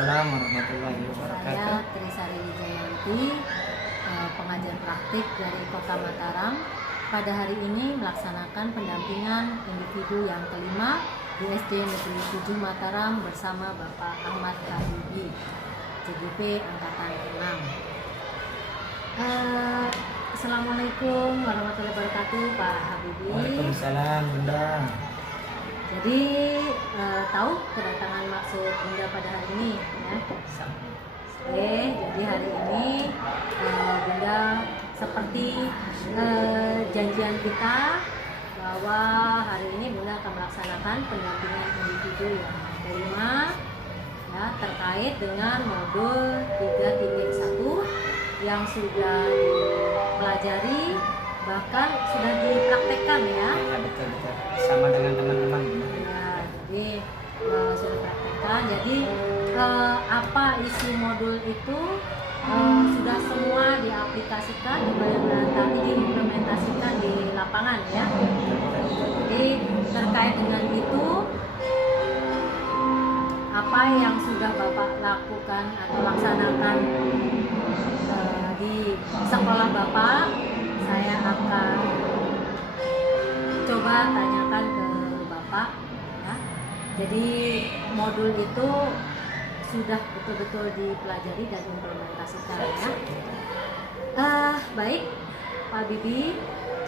Waalaikumsalam warahmatullahi wabarakatuh. Saya Trisari Wijayanti, pengajar praktik dari Kota Mataram. Pada hari ini melaksanakan pendampingan individu yang kelima di SD Negeri 7 Mataram bersama Bapak Ahmad Habibi, CGP Angkatan 6. Assalamualaikum warahmatullahi wabarakatuh, Pak Habibi. Waalaikumsalam, Bunda. Jadi tahu kedatangan maksud Bunda pada hari ini ya? Oke, jadi hari ini Bunda seperti janjian kita bahwa hari ini Bunda akan melaksanakan pendampingan individu yang kelima ya, terkait dengan modul 3.1 yang sudah dipelajari bahkan sudah dipraktekkan ya. Ya, betul. Sama dengan teman-teman. Ya, jadi sudah praktekkan. Jadi apa isi modul itu sudah semua diaplikasikan, diimplementasikan di lapangan ya. Jadi terkait dengan itu, apa yang sudah Bapak lakukan atau laksanakan di sekolah Bapak, saya akan coba tanyakan ke Bapak ya. Jadi modul itu sudah betul-betul dipelajari dan implementasikan ya. Baik Pak Bibi,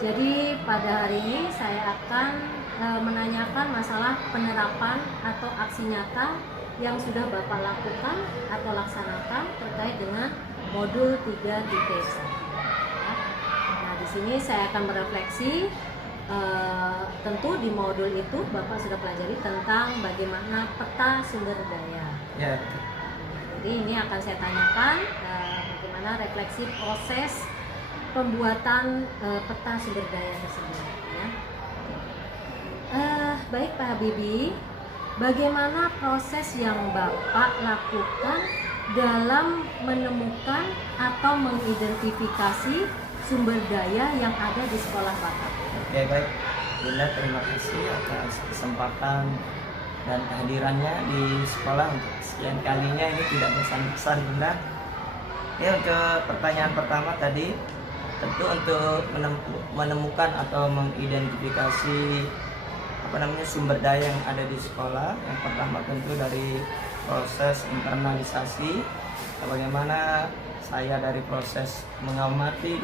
jadi pada hari ini saya akan menanyakan masalah penerapan atau aksi nyata yang sudah Bapak lakukan atau laksanakan terkait dengan modul 3.1. Nah, di sini saya akan merefleksi. Tentu di modul itu Bapak sudah pelajari tentang bagaimana peta sumber daya. Ya. Jadi ini akan saya tanyakan bagaimana refleksi proses pembuatan peta sumber daya tersebut. Ya. Baik Pak Habibi, bagaimana proses yang Bapak lakukan dalam menemukan atau mengidentifikasi sumber daya yang ada di sekolah Bapak? Oke, baik. Bunda, terima kasih atas kesempatan dan kehadirannya di sekolah untuk sekian kalinya. Ini tidak bosan-bosan, Bunda. Ya, untuk pertanyaan pertama tadi, tentu untuk menemukan atau mengidentifikasi sumber daya yang ada di sekolah. Yang pertama tentu dari proses internalisasi, bagaimana saya dari proses mengamati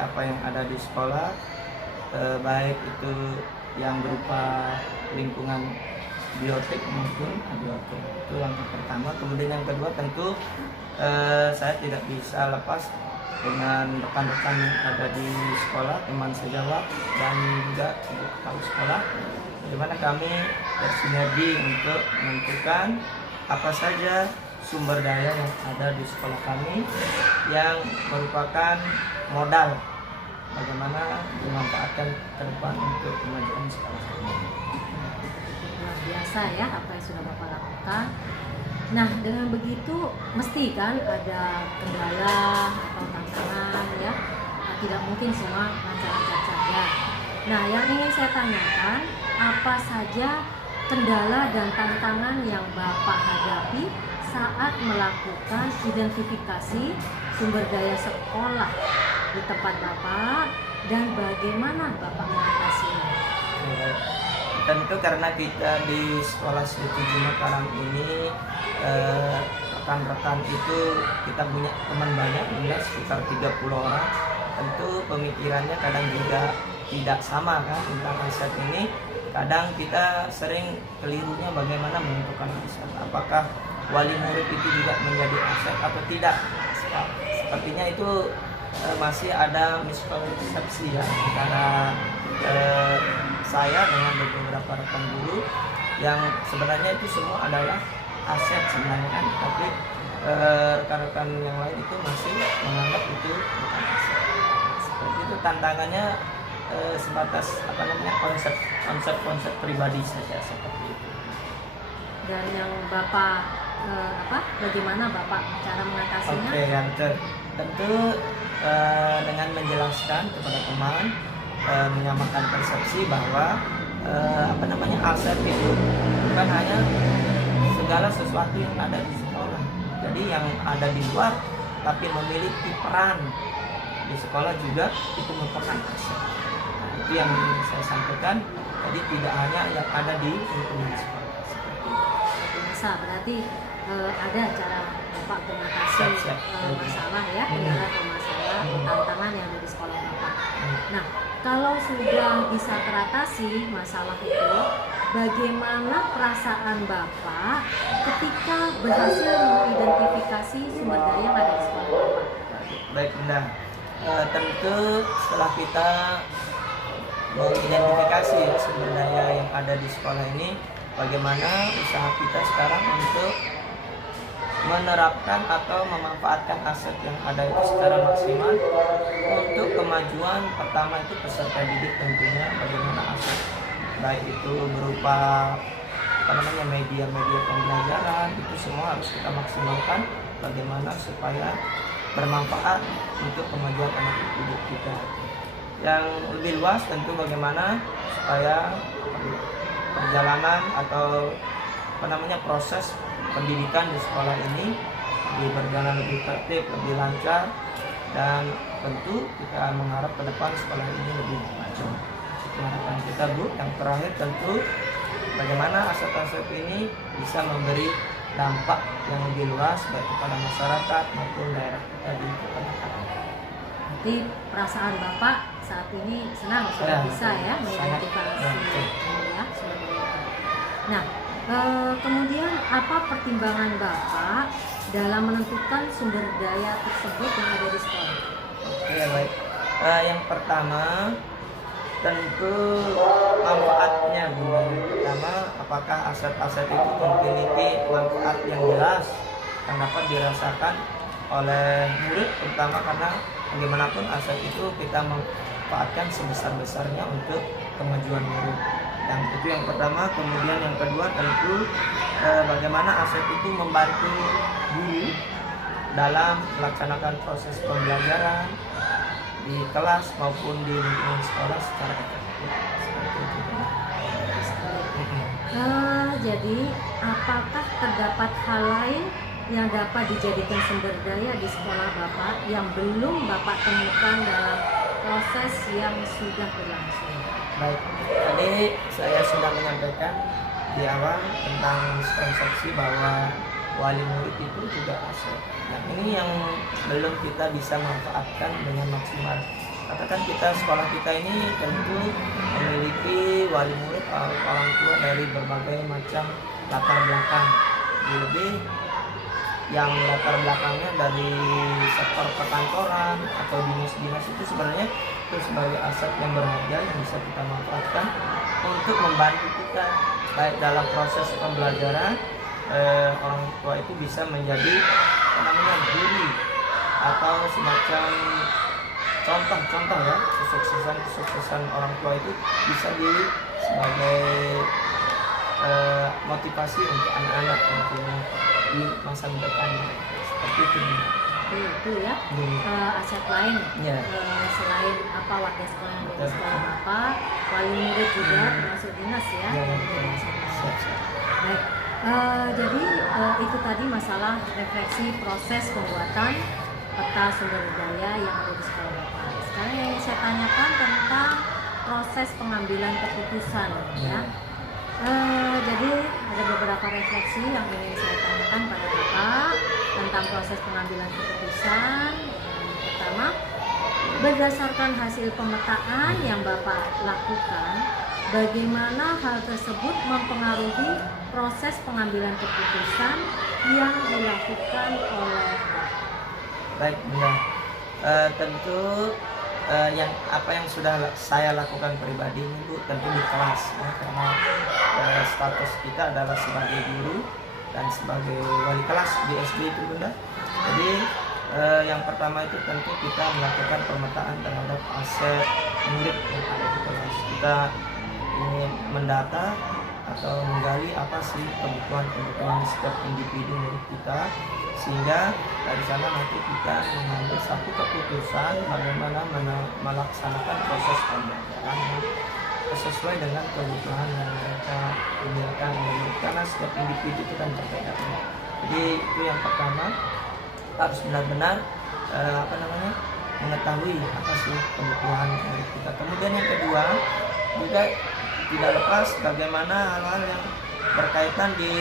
apa yang ada di sekolah, baik itu yang berupa lingkungan biotik maupun abiotik. Itu langkah pertama. Kemudian yang kedua tentu saya tidak bisa lepas dengan rekan-rekan yang ada di sekolah, teman sejawat dan juga ibu kepala sekolah, bagaimana kami bersinergi untuk menentukan apa saja sumber daya yang ada di sekolah kami yang merupakan modal bagaimana dimanfaatkan ke depan untuk kemajuan sekolah kami. Luar biasa ya apa yang sudah Bapak lakukan. Nah, dengan begitu mesti kan ada kendala atau tantangan ya. Tidak mungkin semua lancar-lancar saja. Nah, yang ingin saya tanyakan, apa saja kendala dan tantangan yang Bapak hadapi saat melakukan identifikasi sumber daya sekolah di tempat Bapak dan bagaimana Bapak mengatasinya? Tentu karena kita di sekolah 7 Mataram ini rekan-rekan itu kita punya teman banyak, sekitar 30 orang. Tentu pemikirannya kadang juga tidak sama kan tentang aset ini. Kadang kita sering kelirunya bagaimana menentukan aset. Apakah wali murid itu juga menjadi aset atau tidak? Sepertinya itu masih ada miskonsepsi ya antara saya dengan beberapa rekan guru yang sebenarnya itu semua adalah aset sebenarnya kan, tapi rekan-rekan yang lain itu masih menganggap itu bukan aset. Seperti itu tantangannya sebatas konsep pribadi saja seperti itu. Dan yang Bapak bagaimana Bapak cara mengatasinya? Oke, yang tentu dengan menjelaskan kepada teman, menyamakan persepsi bahwa aset itu bukan hanya segala sesuatu yang ada di sekolah. Jadi yang ada di luar tapi memiliki peran di sekolah juga itu merupakan aset. Nah, itu yang ingin saya sampaikan. Jadi tidak hanya yang ada di lingkungan sekolah. Seperti itu. Biasa berarti ada cara Bapak mengatasi Siap. masalah ya, kendala atau masalah tantangan yang ada di sekolah Bapak. Nah, kalau sudah bisa teratasi masalah itu, bagaimana perasaan Bapak ketika berhasil mengidentifikasi sumber daya yang ada di sekolah Bapak? Baik Bunda, tentu setelah kita mengidentifikasi sumber daya yang ada di sekolah ini, bagaimana usaha kita sekarang untuk menerapkan atau memanfaatkan aset yang ada itu secara maksimal untuk kemajuan. Pertama itu peserta didik, tentunya bagaimana aset baik itu berupa media-media pembelajaran itu semua harus kita maksimalkan bagaimana supaya bermanfaat untuk kemajuan anak didik kita. Yang lebih luas tentu bagaimana supaya perjalanan atau proses pendidikan di sekolah ini berjalan lebih tertib, lebih lancar, dan tentu kita mengharap ke depan sekolah ini lebih maju. Itu harapan kita, Bu. Yang terakhir tentu bagaimana aset-aset ini bisa memberi dampak yang lebih luas baik kepada masyarakat maupun daerah kita di kepenatan. Berarti perasaan Bapak saat ini senang sudah bisa ya mengidentifikasi ya sumber daya. Nah, kemudian apa pertimbangan Bapak dalam menentukan sumber daya tersebut yang ada di sekolah? Oke, baik. Yang pertama tentu manfaatnya, Bu. Pertama, apakah aset-aset itu memiliki manfaat yang jelas yang dapat dirasakan oleh murid, terutama karena bagaimanapun aset itu kita manfaatkan sebesar-besarnya untuk kemajuan murid. Yang itu yang pertama. Kemudian yang kedua tentu bagaimana aset itu membantu guru dalam melaksanakan proses pembelajaran di kelas maupun di lingkungan sekolah secara efektif. Seperti itu. Jadi apakah terdapat hal lain yang dapat dijadikan sumber daya di sekolah Bapak yang belum Bapak temukan dalam proses yang sudah berlangsung? Baik, tadi saya sudah menyampaikan di awal tentang miskonsepsi bahwa wali murid itu juga aset. Nah, ini yang belum kita bisa manfaatkan dengan maksimal. Katakan kita sekolah kita ini tentu memiliki wali murid atau orang tua dari berbagai macam latar belakang, lebih yang latar belakangnya dari sektor perkantoran atau dinas-dinas. Itu sebenarnya itu sebagai aset yang berharga yang bisa kita manfaatkan untuk membantu kita baik dalam proses pembelajaran. Orang tua itu bisa menjadi guru atau semacam contoh ya, kesuksesan orang tua itu bisa sebagai motivasi untuk anak-anak tentunya di masa depan. Seperti itu. Itu ya aset lain ya. Selain apa warga sekolah yang dari sekolah Bapak, wali murid juga termasuk dinas ya. Baik. Jadi itu tadi masalah refleksi proses pembuatan peta sumber daya yang ada di sekolah Bapak. Sekarang yang saya tanyakan tentang proses pengambilan keputusan ya. Jadi ada beberapa refleksi yang ingin saya tanyakan pada Bapak tentang proses pengambilan keputusan. Pertama, berdasarkan hasil pemetaan yang Bapak lakukan, bagaimana hal tersebut mempengaruhi proses pengambilan keputusan yang dilakukan oleh Bapak? Baik, Bunda. Tentu yang sudah saya lakukan pribadi itu tentu di kelas ya, karena status kita adalah sebagai guru dan sebagai wali kelas di SD itu, Bunda. Jadi yang pertama itu tentu kita melakukan pemetaan terhadap aset murid yang ada di kelas. Kita ingin mendata atau menggali apa sih kebutuhan setiap individu murid kita, sehingga dari sana nanti kita mengambil satu keputusan bagaimana melaksanakan proses pembelajaran sesuai dengan kebutuhan yang mereka inginkan, karena setiap individu itu kan berbeda. Jadi itu yang pertama, harus benar-benar mengetahui apa sih kebutuhan dari kita. Kemudian yang kedua juga tidak lepas bagaimana hal-hal yang berkaitan di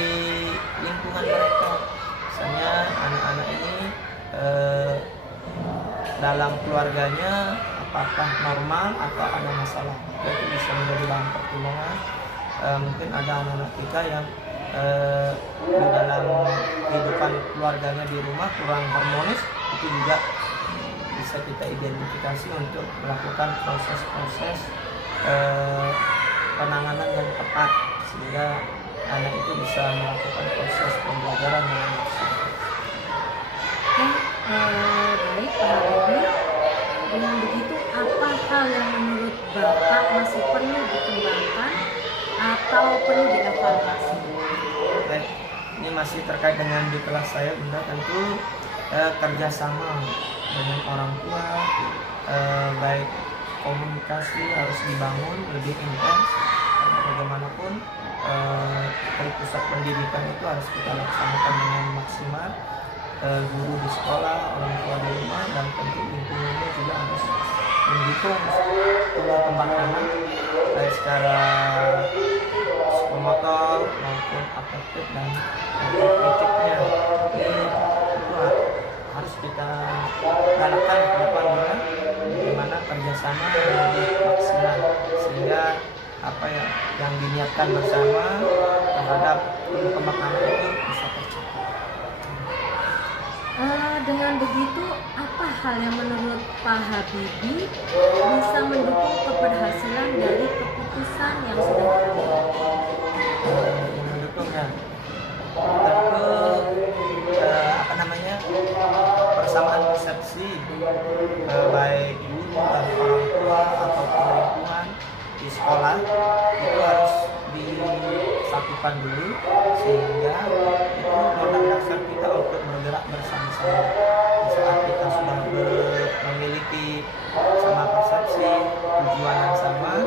lingkungan mereka. Misalnya anak-anak ini dalam keluarganya apakah normal atau ada masalah, itu bisa menjadi bahan pertimbangan. Mungkin ada anak-anak kita yang di dalam kehidupan keluarganya di rumah kurang harmonis, itu juga bisa kita identifikasi untuk melakukan proses-proses penanganan yang tepat sehingga anak itu bisa melakukan proses pembelajaran yang maksimal. Baik Pak Habibie. Dengan begitu, apa hal yang menurut Bapak masih perlu dikembangkan atau perlu dievaluasi? Baik, ini masih terkait dengan di kelas saya, Bunda. Tentu kerjasama dengan orang tua, baik komunikasi harus dibangun lebih intens. Karena bagaimanapun dari pusat pendidikan itu harus kita laksanakan dengan maksimal. Guru di sekolah, orang tua di rumah, dan tentu lingkungannya juga harus mendukung tumbuh kembang anak baik secara psikomotor maupun afektif dan kritiknya. Jadi itu harus kita galakkan ke depan juga, bagaimana kerjasama lebih maksimal sehingga apa yang diniatkan bersama terhadap tumbuh kembang anak itu bisa tercapai. Dengan begitu, apa hal yang menurut Pak Habibie bisa mendukung keberhasilan dari keputusan yang sudah diambil? Mendukungnya tentu persamaan persepsi baik guru dan orang tua ataupun lingkungan di sekolah itu harus disatukan dulu sehingga itu modal dasar kita untuk bergerak bersama-sama. Di saat kita sudah memiliki sama persepsi, tujuan yang sama,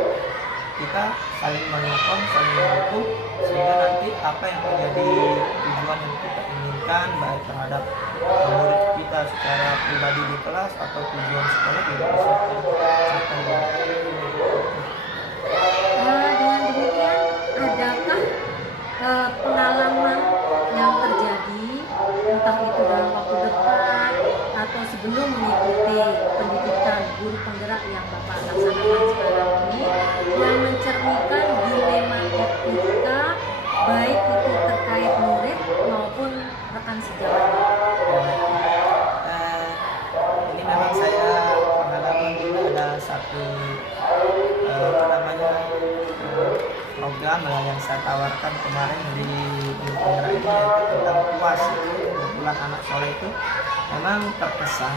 kita saling menyokong, saling mendukung sehingga nanti apa yang menjadi tujuan yang kita inginkan baik terhadap murid kita secara pribadi di kelas atau tujuan sekolah juga bisa tercapai. Dengan demikian, adakah pengalaman yang terjadi entah itu dalam waktu dekat atau sebelum mengikuti pendidikan guru penggerak yang Bapak laksanakan sekarang ini yang mencerminkan dilema etika baik itu terkait murid maupun rekan sejawatnya? Ini memang saya pengalaman dulu ada satu program yang saya tawarkan kemarin di penggerak ini yaitu tentang puas. Kebetulan anak soleh itu memang terkesan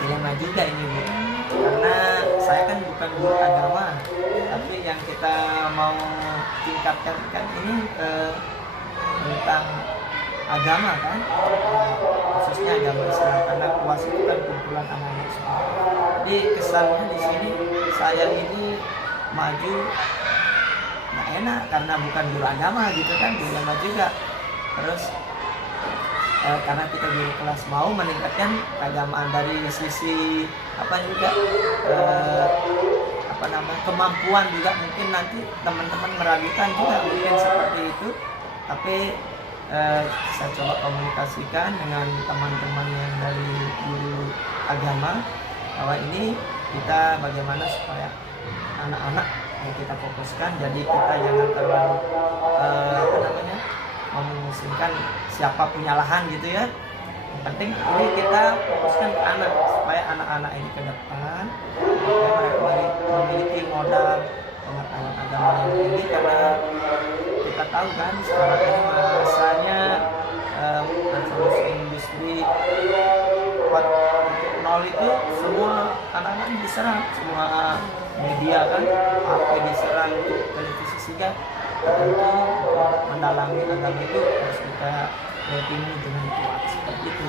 dilema juga ini Bu, karena saya kan bukan guru agama, tapi yang kita mau tingkatkan kan ini tentang agama kan, khususnya agama Islam, karena puas itu kan kumpulan anak-anak semua. Jadi kesannya di sini saya ini maju nggak enak karena bukan guru agama gitu kan, dilema juga. Terus karena kita guru kelas mau meningkatkan keagamaan dari sisi kemampuan juga, mungkin nanti teman-teman meragukan juga mungkin seperti itu, tapi saya coba komunikasikan dengan teman-teman yang dari guru agama bahwa ini kita bagaimana supaya anak-anak yang kita fokuskan, jadi kita jangan terlalu memusingkan siapa punya lahan gitu ya. Yang penting ini kita fokuskan ke anak supaya anak-anak ini ke depan mereka memiliki modal pengetahuan agama yang tinggi, karena kita tahu kan sekarang ini masanya revolusi industri 4.0 itu semua anak-anak diserang, semua media kan, HP diserang, televisi, sehingga tentu mendalami agama itu harus kita yakinkan dengan kuat seperti itu.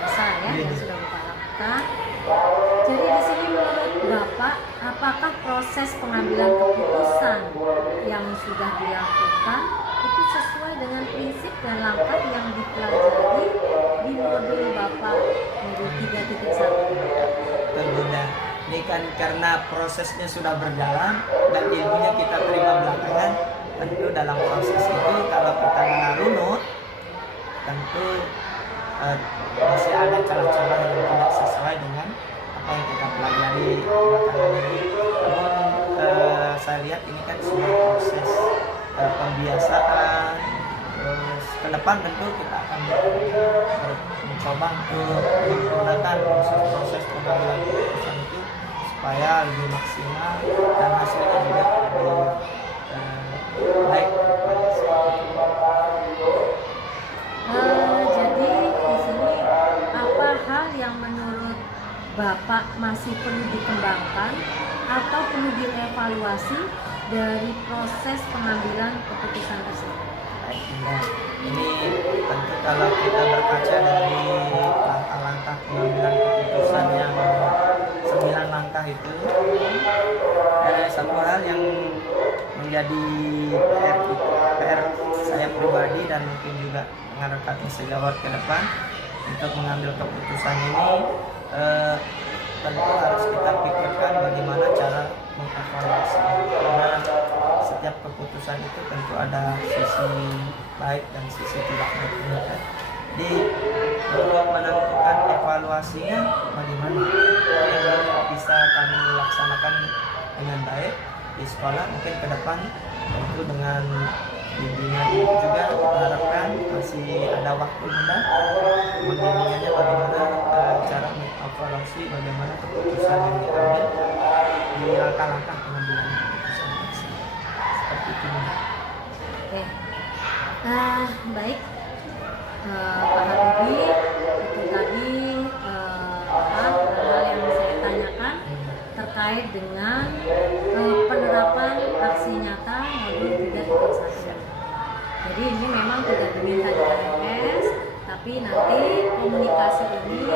Biasa ya yang sudah Bapak lakukan. Jadi di sini menurut Bapak apakah proses pengambilan keputusan yang sudah dilakukan itu sesuai dengan prinsip dan langkah yang dipelajari di modul Bapak modul 3.1? Betul Bunda. Ini kan karena prosesnya sudah berjalan dan ilmunya kita terima belakangan, tentu dalam proses itu kalau kita nggak runut, tentu masih ada celah-celah yang tidak sesuai dengan apa yang kita pelajari belakangan ini. Namun saya lihat ini kan sebuah proses pembiasaan. Terus ke depan tentu kita akan mencoba untuk menggunakan proses pengambilan keputusan itu supaya lebih maksimal dan hasilnya juga lebih baik. Jadi di sini apa hal yang menurut Bapak masih perlu dikembangkan atau perlu dievaluasi dari proses pengambilan keputusan tersebut? Nah, ini tentu kalau kita berkaca dari langkah-langkah pengambilan keputusan yang 9 langkah itu, satu hal yang menjadi PR saya pribadi dan mungkin juga rekan sejawat ke depan untuk mengambil keputusan ini, tentu harus kita pikirkan bagaimana cara mengevaluasi, karena setiap keputusan itu tentu ada sisi baik dan sisi tidak baiknya kan. Jadi untuk menentukan evaluasinya bagaimana yang bisa kami laksanakan dengan baik di sekolah, mungkin ke depan tentu dengan bimbingan itu juga kita harapkan masih ada waktu Bunda, bimbingannya bagaimana cara mengevaluasi bagaimana keputusan yang diambil di langkah-langkah pengambilan keputusan tersebut. Seperti itu Bunda. Oke, baik Pak Habibie, itu tadi hal yang saya tanyakan terkait dengan penerapan aksi nyata modul 3.1. Jadi ini memang tidak diminta di KMS, tapi nanti komunikasi ini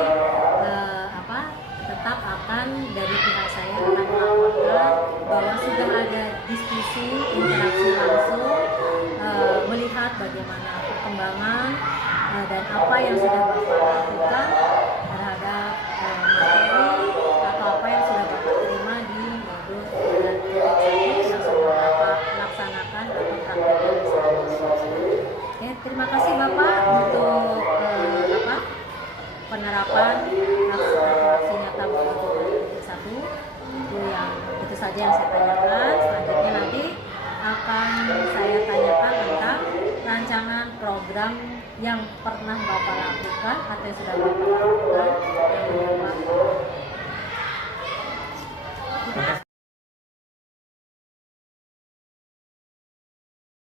tetap akan dari pihak saya akan melaporkan bahwa sudah ada diskusi interaksi langsung, melihat bagaimana perkembangan dan apa yang sudah Bapak lakukan terhadap materi atau apa yang sudah Bapak terima di modul 3.1 yang sudah Bapak laksanakan atau praktekkan di sana. Oke, terima kasih Bapak untuk penerapan aksi nyata modul 3.1. Itu saja yang saya tanyakan. Selanjutnya nanti akan saya tanyakan tentang rancangan program yang pernah Bapak lakukan atau yang sudah Bapak lakukan yang mendapat